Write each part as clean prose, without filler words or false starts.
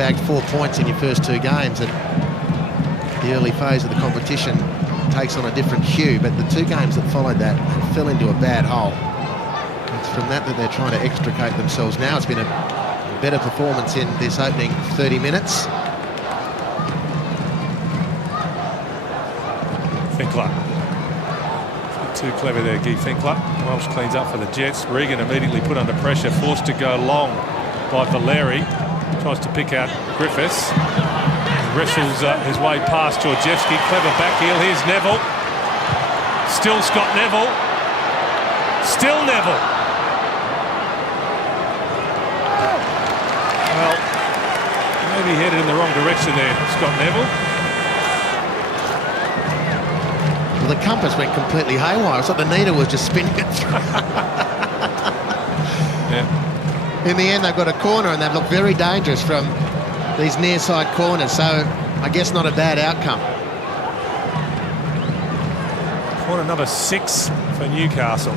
bagged 4 points in your first 2 games, and the early phase of the competition takes on a different hue. But the 2 games that followed that fell into a bad hole. It's from that they're trying to extricate themselves now. It's been a better performance in this opening 30 minutes. Finkler. Too clever there, Guy Finkler. Welsh cleans up for the Jets. Regan immediately put under pressure, forced to go long by Valeri. Tries to pick out Griffiths. Wrestles his way past Georgievski. Clever back heel. Here's Neville. Still Scott Neville. Still Neville. Well, maybe headed in the wrong direction there, Scott Neville. Well, the compass went completely haywire. It's like the needle was just spinning it through. Yeah. In the end, they've got a corner, and they've looked very dangerous from these near-side corners, so I guess not a bad outcome. Corner number 6 for Newcastle.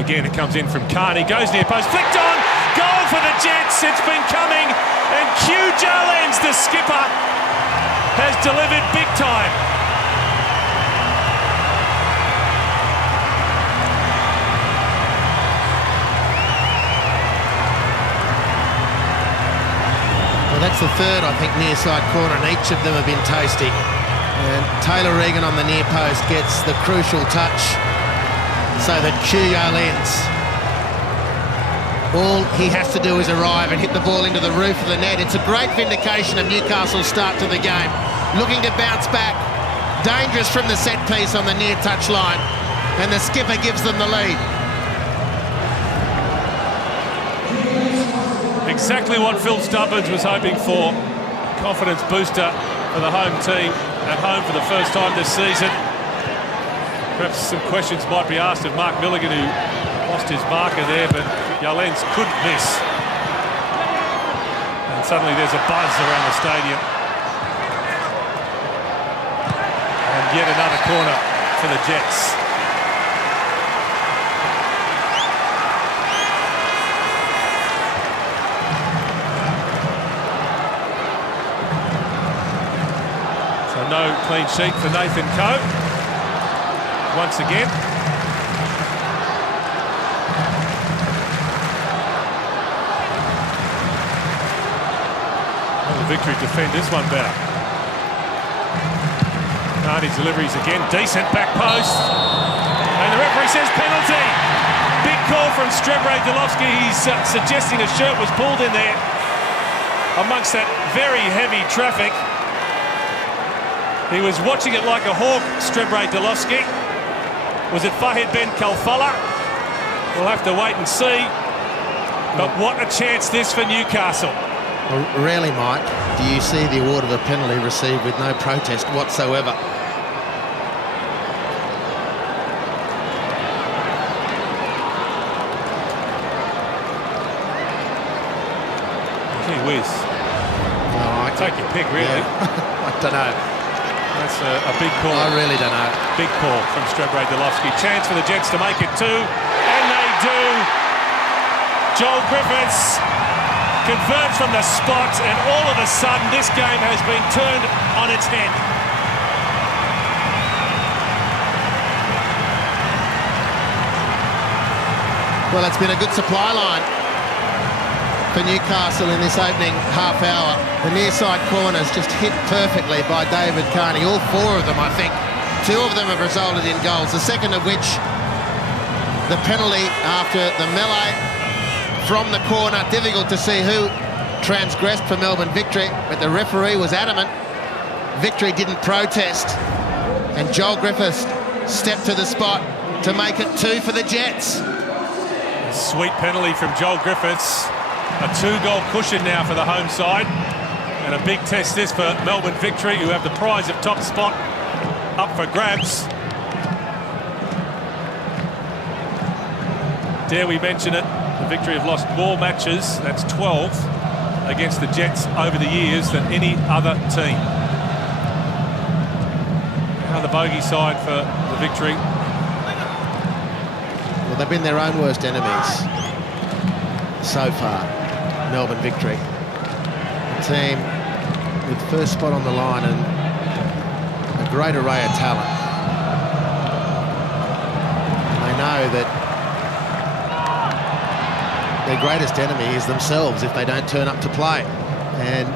Again, it comes in from Carney, goes near post, flicked on, goal for the Jets. It's been coming, and Q Jarlens, the skipper, has delivered big time. That's the third, I think, near-side corner, and each of them have been tasty. And Taylor Regan on the near post gets the crucial touch so that Q Jarlens, all he has to do is arrive and hit the ball into the roof of the net. It's a great vindication of Newcastle's start to the game. Looking to bounce back, dangerous from the set piece on the near touch line, and the skipper gives them the lead. Exactly what Phil Stubbins was hoping for. Confidence booster for the home team at home for the first time this season. Perhaps some questions might be asked of Mark Milligan, who lost his marker there, but Jarlens couldn't miss. And suddenly there's a buzz around the stadium. And yet another corner for the Jets. No clean sheet for Nathan Coe. Once again. Well, the Victory defend this one better. Carney's deliveries again. Decent back post. And the referee says penalty. Big call from Strebre Delovsky. He's suggesting a shirt was pulled in there amongst that very heavy traffic. He was watching it like a hawk, Strebre Delovsky. Was it Fahid Ben Kalfala? We'll have to wait and see. But what a chance this for Newcastle. Well, rarely, Mike, do you see the award of a penalty received with no protest whatsoever. Gee whiz. No, take your pick, really. Yeah. I don't know. That's a big call. I really don't know. Big call from Strebre Delovsky. Chance for the Jets to make it 2, and they do. Joel Griffiths converts from the spot, and all of a sudden this game has been turned on its head. Well, it's been a good supply line for Newcastle in this opening half hour. The near-side corners just hit perfectly by David Carney. All 4 of them, I think. 2 of them have resulted in goals, the second of which, the penalty after the melee from the corner. Difficult to see who transgressed for Melbourne Victory, but the referee was adamant. Victory didn't protest, and Joel Griffiths stepped to the spot to make it 2 for the Jets. A sweet penalty from Joel Griffiths. A 2-goal cushion now for the home side, and a big test this for Melbourne Victory, who have the prize of top spot up for grabs. Dare we mention it, the Victory have lost more matches, that's 12, against the Jets over the years than any other team. Now the bogey side for the Victory. Well, they've been their own worst enemies. so far, Melbourne victory. A team with first spot on the line and a great array of talent. They know that their greatest enemy is themselves if they don't turn up to play. And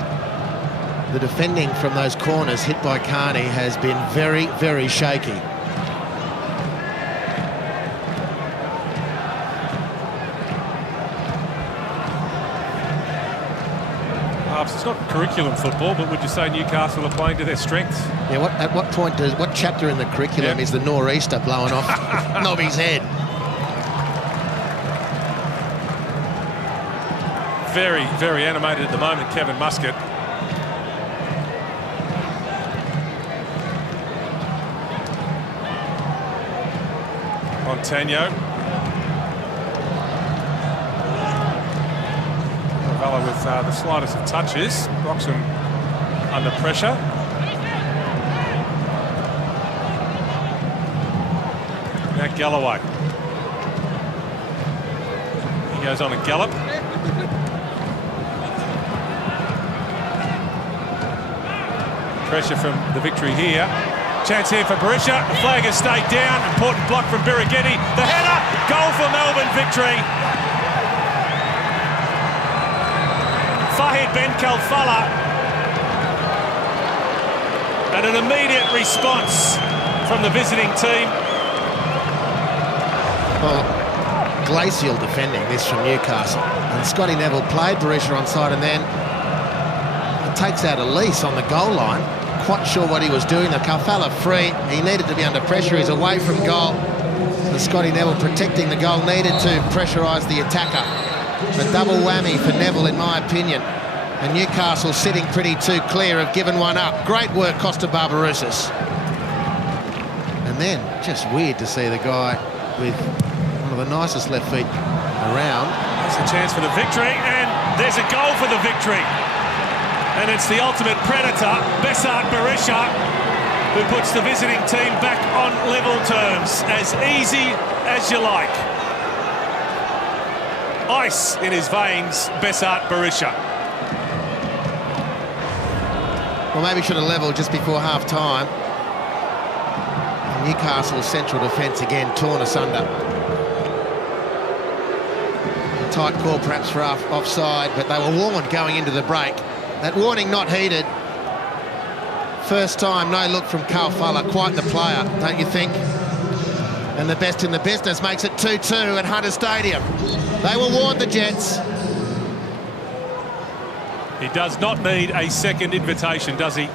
the defending from those corners hit by Carney has been very, very shaky. It's not curriculum football, but would you say Newcastle are playing to their strengths? Yeah, at what point what chapter in the curriculum is the nor'easter blowing off Nobby's head? Very, very animated at the moment, Kevin Muscat. Montano. Vella with the slightest of touches. Broxham under pressure. Now Galloway. He goes on a gallop. Pressure from the victory here. Chance here for Berisha. The flag has stayed down. Important block from Birighitti. The header. Goal for Melbourne victory. Fahid Ben Khalfallah. And an immediate response from the visiting team. Well, glacial defending this from Newcastle. And Scotty Neville played Berisha onside and then takes out Elise on the goal line. Quite sure what he was doing. The Khalfallah free. He needed to be under pressure. He's away from goal. And Scotty Neville protecting the goal needed to pressurise the attacker. A double whammy for Neville, in my opinion. And Newcastle sitting pretty too clear, have given one up. Great work, Costa Barbarouses. And then, just weird to see the guy with one of the nicest left feet around. There's a chance for the victory, and there's a goal for the victory. And it's the ultimate predator, Besart Berisha, who puts the visiting team back on level terms. As easy as you like. Ice in his veins, Besart Berisha. Well, maybe should have levelled just before half-time. Newcastle's central defence again torn asunder. A tight call perhaps for offside, but they were warned going into the break. That warning not heeded. First time, no look from Khalfallah, quite the player, don't you think? And the best in the business makes it 2-2 at Hunter Stadium. They were warned, the Jets. He does not need a second invitation, does he?